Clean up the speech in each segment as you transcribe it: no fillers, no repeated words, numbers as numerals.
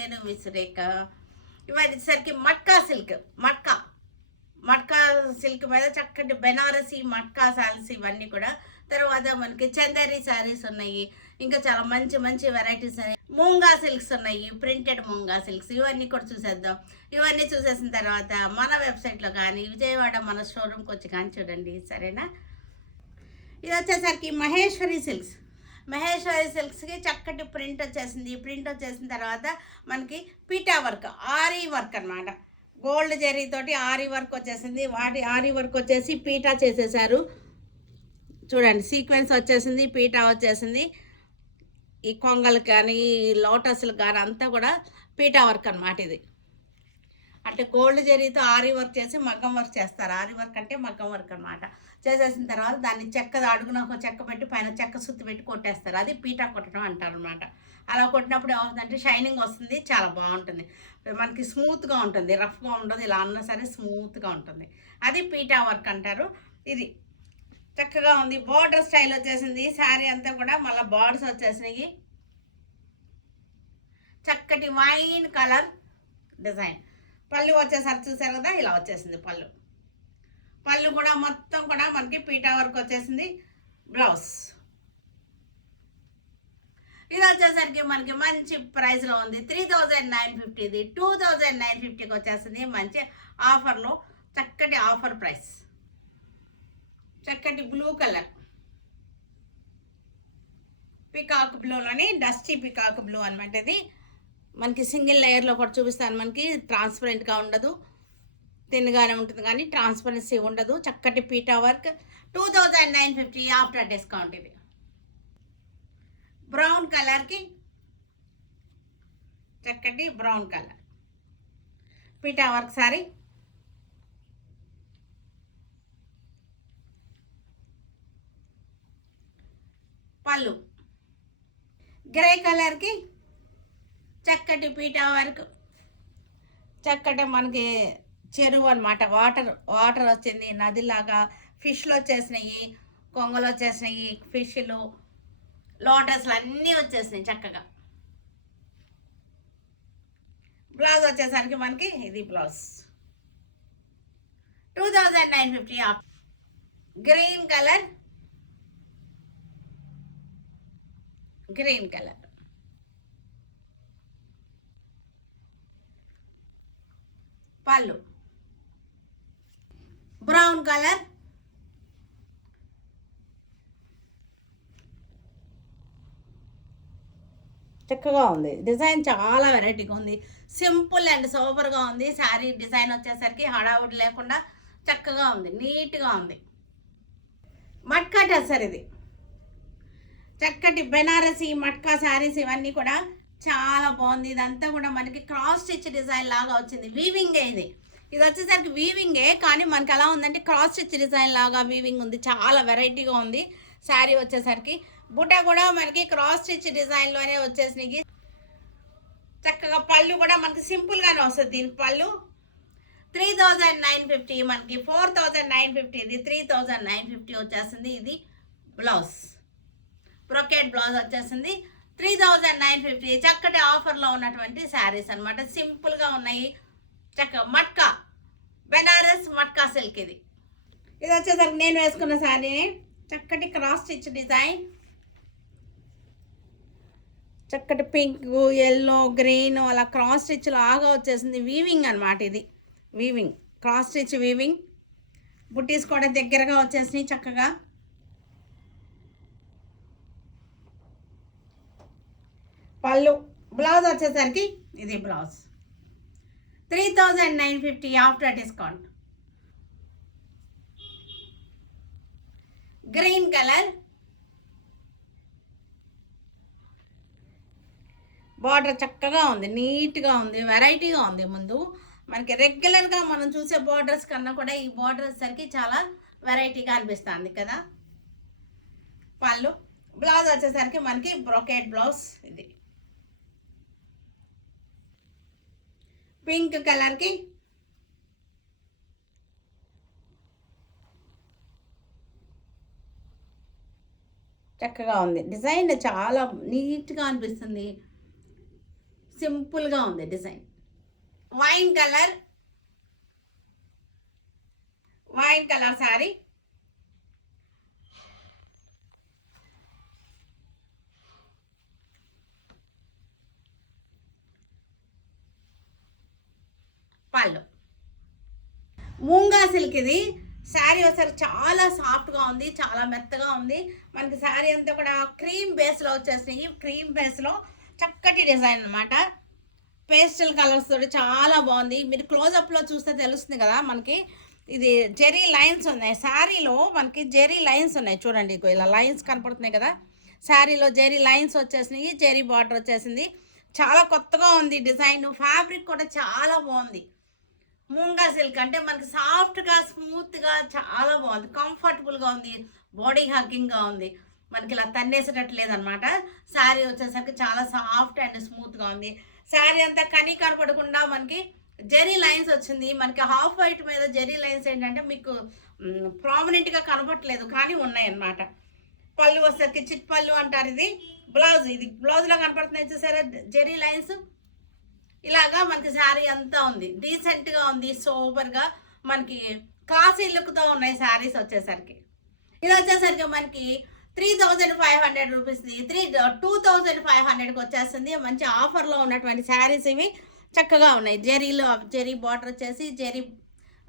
నేను విసురేక. ఇవి వచ్చేసరికి మట్కా సిల్క్, మట్కా సిల్క్ మీద చక్కటి బెనారసి మట్కా శారీస్ ఇవన్నీ కూడా. తర్వాత మనకి చందేరి శారీస్ ఉన్నాయి, ఇంకా చాలా మంచి మంచి వెరైటీస్ ఉన్నాయి. మూంగా సిల్క్స్ ఉన్నాయి, ప్రింటెడ్ మూంగా సిల్క్స్, ఇవన్నీ కూడా చూసేద్దాం. ఇవన్నీ చూసేసిన తర్వాత మన వెబ్సైట్లో కానీ విజయవాడ మన షోరూమ్కి వచ్చి కానీ చూడండి, సరేనా. ఇది వచ్చేసరికి మహేశ్వరి సిల్క్స్కి చక్కటి ప్రింట్ వచ్చేసింది. ప్రింట్ వచ్చేసిన తర్వాత మనకి పీటా వర్క్, ఆరీ వర్క్ అనమాట. గోల్డ్ జరీతోటి ఆరీ వర్క్ వచ్చేసింది. వాటి ఆరీ వర్క్ వచ్చేసి పీటా చేసేసారు. చూడండి, సీక్వెన్స్ వచ్చేసింది, పీటా వచ్చేసింది. ఈ కొంగలు కానీ లోటస్లు కానీ అంతా కూడా పీటా వర్క్ అనమాట. ఇది అంటే గోల్డ్ జరీతో ఆరీ వర్క్ చేసి మగ్గం వర్క్ చేస్తారు. ఆరీ వర్క్ అంటే మగ్గం వర్క్ అనమాట. చేసేసిన తర్వాత దాన్ని చెక్క అడుగున ఒక చెక్క పెట్టి పైన చెక్క సుత్తి పెట్టి కొట్టేస్తారు. అది పీటా కొట్టడం అంటారు అనమాట. అలా కొట్టినప్పుడు ఏమవుతుందంటే షైనింగ్ వస్తుంది, చాలా బాగుంటుంది. మనకి స్మూత్గా ఉంటుంది, రఫ్గా ఉండదు. ఇలా అన్నా సరే స్మూత్గా ఉంటుంది. అది పీటా వర్క్ అంటారు. ఇది చక్కగా ఉంది. బార్డర్ స్టైల్ వచ్చేసింది. శారీ అంతా కూడా మళ్ళీ బార్డర్స్ వచ్చేసినాయి. చక్కటి వైన్ కలర్ డిజైన్. పళ్ళు వచ్చేసరికి చూసారు కదా, ఇలా వచ్చేసింది పళ్ళు కూడా మొత్తం కూడా మనకి పీటా వర్క్ వచ్చేసింది. బ్లౌజ్ ఇది వచ్చేసరికి మనకి మంచి ప్రైస్లో ఉంది. 3950, ఇది 2950కి వచ్చేసింది. మంచి ఆఫర్లో చక్కటి ఆఫర్ ప్రైస్. చక్కటి బ్లూ కలర్, పికాక్ బ్లూలోని డస్టీ పికాక్ బ్లూ అనమాట. ఇది మనకి సింగిల్ లేయర్లో కూడా చూపిస్తాను. మనకి ట్రాన్స్పరెంట్గా ఉండదు, తిన్నగానే ఉంటుంది కానీ ట్రాన్స్పరెన్సీ ఉండదు. చక్కటి పీటా వర్క్. 2950 after discount. ఇది బ్రౌన్ కలర్కి చక్కటి brown colour PETA work sorry. పళ్ళు గ్రే కలర్కి చక్కటి పీటా వర్క్. చక్కటి మనకి చెరువు అనమాట. వాటర్ వచ్చింది, నదిలాగా. ఫిష్లు వచ్చేసినాయి, కొంగలు వచ్చేసినాయి, ఫిష్లు, లోటస్లు అన్నీ వచ్చేసినాయి చక్కగా. బ్లౌజ్ వచ్చేసరికి మనకి ఇది బ్లౌజ్. 2950 గ్రీన్ కలర్ పళ్ళు బ్రౌన్ కలర్. చక్కగా ఉంది. డిజైన్ చాలా వెరైటీగా ఉంది. సింపుల్ అండ్ సూపర్గా ఉంది. శారీ డిజైన్ వచ్చేసరికి హడావుడి లేకుండా చక్కగా ఉంది, నీట్గా ఉంది. మట్కా టసర్. ఇది చక్కటి బెనారసి మట్కా శారీస్ ఇవన్నీ కూడా చాలా బాగుంది. ఇదంతా కూడా మనకి క్రాస్ స్టిచ్ డిజైన్ లాగా వచ్చింది. వీవింగే ఇది వచ్చేసరికి వీవింగే, కానీ మనకి ఎలా ఉందంటే క్రాస్ స్టిచ్ డిజైన్ లాగా వీవింగ్ ఉంది. చాలా వెరైటీగా ఉంది. శారీ వచ్చేసరికి బుట్ట కూడా మనకి క్రాస్ స్టిచ్ డిజైన్లోనే వచ్చేసినాయి. చక్కగా పళ్ళు కూడా మనకి సింపుల్గానే వస్తుంది. దీనికి పళ్ళు 3950, మనకి 4950, ఇది 3950 వచ్చేసింది. ఇది బ్లౌజ్, బ్రొకెట్ బ్లౌజ్ వచ్చేసింది. 3950 చక్కటి ఆఫర్లో ఉన్నటువంటి శారీస్ అనమాట. సింపుల్గా ఉన్నాయి. చక్కగా మట్కా బెనారస్ మట్కా సిల్క్. ఇది వచ్చేసరికి నేను వేసుకున్న శారీ. చక్కటి క్రాస్ స్టిచ్ డిజైన్. చక్కటి పింక్, ఎల్లో, గ్రీన్ అలా క్రాస్ స్టిచ్ లాగా వచ్చేసింది. వీవింగ్ అనమాట. ఇది వీవింగ్, క్రాస్ స్టిచ్ వీవింగ్. బుట్టీస్ కూడా దగ్గరగా వచ్చేసినాయి చక్కగా. పళ్ళు బ్లౌజ్ వచ్చేసరికి ఇది blouse. 3950 after discount. Green colour. Border చక్కగా ఉంది, నీట్గా ఉంది, వెరైటీగా ఉంది. ముందు మనకి రెగ్యులర్గా మనం చూసే బార్డర్స్ కన్నా కూడా ఈ బార్డర్ సరికి చాలా వెరైటీగా అనిపిస్తుంది కదా. పళ్ళు బ్లౌజ్ వచ్చేసరికి మనకి బ్రొకెట్ బ్లౌజ్. ఇది పింక్ కలర్కి చక్కగా ఉంది. డిజైన్ చాలా నీట్గా అనిపిస్తుంది. సింపుల్గా ఉంది డిజైన్. Wine colour sari. పళ్ళు మూంగా సిల్క్. ఇది శారీ ఒకసారి చాలా సాఫ్ట్గా ఉంది, చాలా మెత్తగా ఉంది. మనకి శారీ అంతా కూడా క్రీమ్ బేస్లో వచ్చేసినాయి. క్రీమ్ బేస్లో చక్కటి డిజైన్ అనమాట. పేస్టల్ కలర్స్ తోటి చాలా బాగుంది. మీరు క్లోజప్లో చూస్తే తెలుస్తుంది కదా మనకి. ఇది జెరీ లైన్స్ ఉన్నాయి శారీలో, మనకి జెరీ లైన్స్ ఉన్నాయి చూడండి. ఇలా లైన్స్ కనపడుతున్నాయి కదా, శారీలో జెరీ లైన్స్ వచ్చేసినాయి. జెరీ బార్డర్ వచ్చేసింది. చాలా కొత్తగా ఉంది డిజైన్. ఫ్యాబ్రిక్ కూడా చాలా బాగుంది. మూంగా సిల్క్ అంటే మనకి సాఫ్ట్గా స్మూత్గా చాలా బాగుంది. కంఫర్టబుల్గా ఉంది, బాడీ హగ్గింగ్గా ఉంది. మనకి ఇలా తన్నేసేటట్టు లేదనమాట. శారీ వచ్చేసరికి చాలా సాఫ్ట్ అండ్ స్మూత్గా ఉంది. శారీ అంతా కనీ కనపడకుండా మనకి జెరీ లైన్స్ వచ్చింది. మనకి హాఫ్ వైట్ మీద జెరీ లైన్స్ ఏంటంటే మీకు ప్రామినెంట్గా కనపడట్లేదు కానీ ఉన్నాయన్నమాట. పళ్ళు వచ్చేసరికి చిట్ పళ్ళు అంటారు. ఇది బ్లౌజ్. ఇది బ్లౌజ్లో కనపడుతున్నాయి చూసారా జెరీ లైన్స్. ఇలాగా మనకి శారీ అంతా ఉంది. డీసెంట్గా ఉంది, సోబర్గా మనకి క్లాసీ లుక్తో ఉన్నాయి శారీస్ వచ్చేసరికి. ఇది వచ్చేసరికి మనకి 3500 రూపీస్ది 2500కి వచ్చేస్తుంది. మంచి ఆఫర్లో ఉన్నటువంటి శారీస్ ఇవి. చక్కగా ఉన్నాయి. జెరీ బార్డర్ వచ్చేసి జెరీ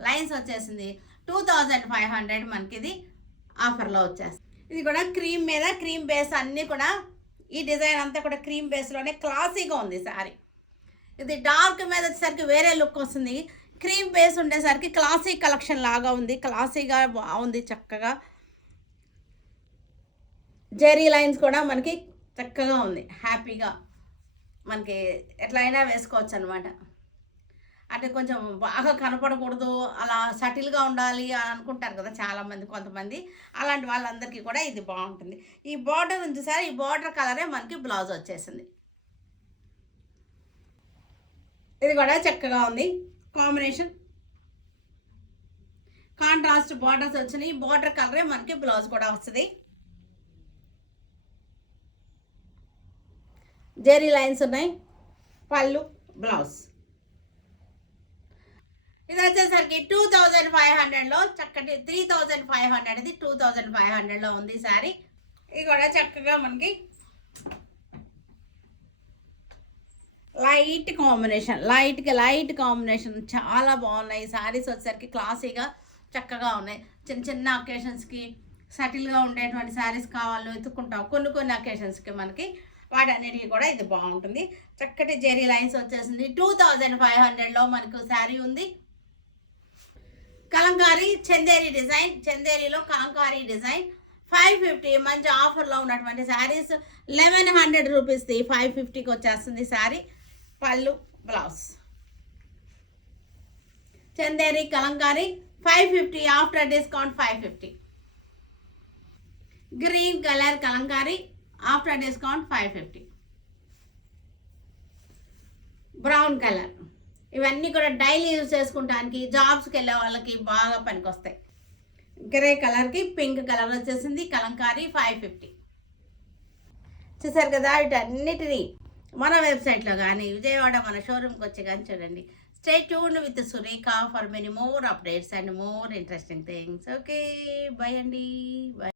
లైన్స్ వచ్చేసింది. 2500 మనకి ఇది ఆఫర్లో వచ్చేస్తుంది. ఇది కూడా క్రీమ్ మీద క్రీమ్ బేస్ అన్నీ కూడా ఈ డిజైన్ అంతా కూడా క్రీమ్ బేస్లోనే క్లాసీగా ఉంది శారీ. ఇది డార్క్ మీద వచ్చేసరికి వేరే లుక్ వస్తుంది. క్రీమ్ బేస్ ఉండేసరికి క్లాసీ కలెక్షన్ లాగా ఉంది. క్లాసీగా బాగుంది చక్కగా. జెరీ లైన్స్ కూడా మనకి చక్కగా ఉంది. హ్యాపీగా మనకి ఎట్లయినా వేసుకోవచ్చు అనమాట. అంటే కొంచెం బాగా కనపడకూడదు, అలా సటిల్గా ఉండాలి అని అనుకుంటారు కదా చాలామంది, కొంతమంది. అలాంటి వాళ్ళందరికీ కూడా ఇది బాగుంటుంది. ఈ బార్డర్ ఉంది సార్, ఈ బార్డర్ కలరే మనకి బ్లౌజ్ వచ్చేసింది. ఇది కూడా చక్కగా ఉంది. కాంబినేషన్ కాంట్రాస్ట్ బార్డర్స్ వచ్చినాయి. బార్డర్ కలరే మనకి బ్లౌజ్ కూడా వస్తుంది. జెరీ లైన్స్ ఉన్నాయి. పళ్ళు, బ్లౌజ్. ఇది వచ్చేసరికి 2500లో చక్కటి 3500, ఇది 2500లో ఉంది శారీ. ఇది కూడా చక్కగా మనకి లైట్ కాంబినేషన్ చాలా బాగున్నాయి. శారీస్ వచ్చేసరికి క్లాసీగా చక్కగా ఉన్నాయి. చిన్న చిన్న అకేషన్స్కి సటిల్గా ఉండేటువంటి శారీస్ కావాలో వెతుక్కుంటాం కొన్ని అకేషన్స్కి మనకి. వాటన్నిటికీ కూడా ఇది బాగుంటుంది. చక్కటి జెరీ లైన్స్ వచ్చేసింది. 2500లో మనకు శారీ ఉంది. కలంకారీ చందేరి డిజైన్. చందేరిలో కలంకారీ డిజైన్ 550 మంచి ఆఫర్లో ఉన్నటువంటి శారీస్. 1100 రూపీస్ది 550కి వచ్చేస్తుంది శారీ. పళ్ళు, blouse. Chanderi Kalamkari 550 after discount 550. Green colour Kalamkari after discount 550. Brown colour. ఇవన్నీ కూడా డైలీ యూజ్ చేసుకుంటానికి, జాబ్స్కి వెళ్ళే వాళ్ళకి బాగా పనికొస్తాయి. గ్రే కలర్కి పింక్ కలర్ వచ్చేసింది. కలంకారీ 550. చూసారు కదా, వీటన్నిటినీ మన వెబ్సైట్లో కానీ విజయవాడ మన షోరూమ్కి వచ్చి కానీ చూడండి. Stay tuned with Surekha for many more updates and more interesting things. Okay, by అండి, బై.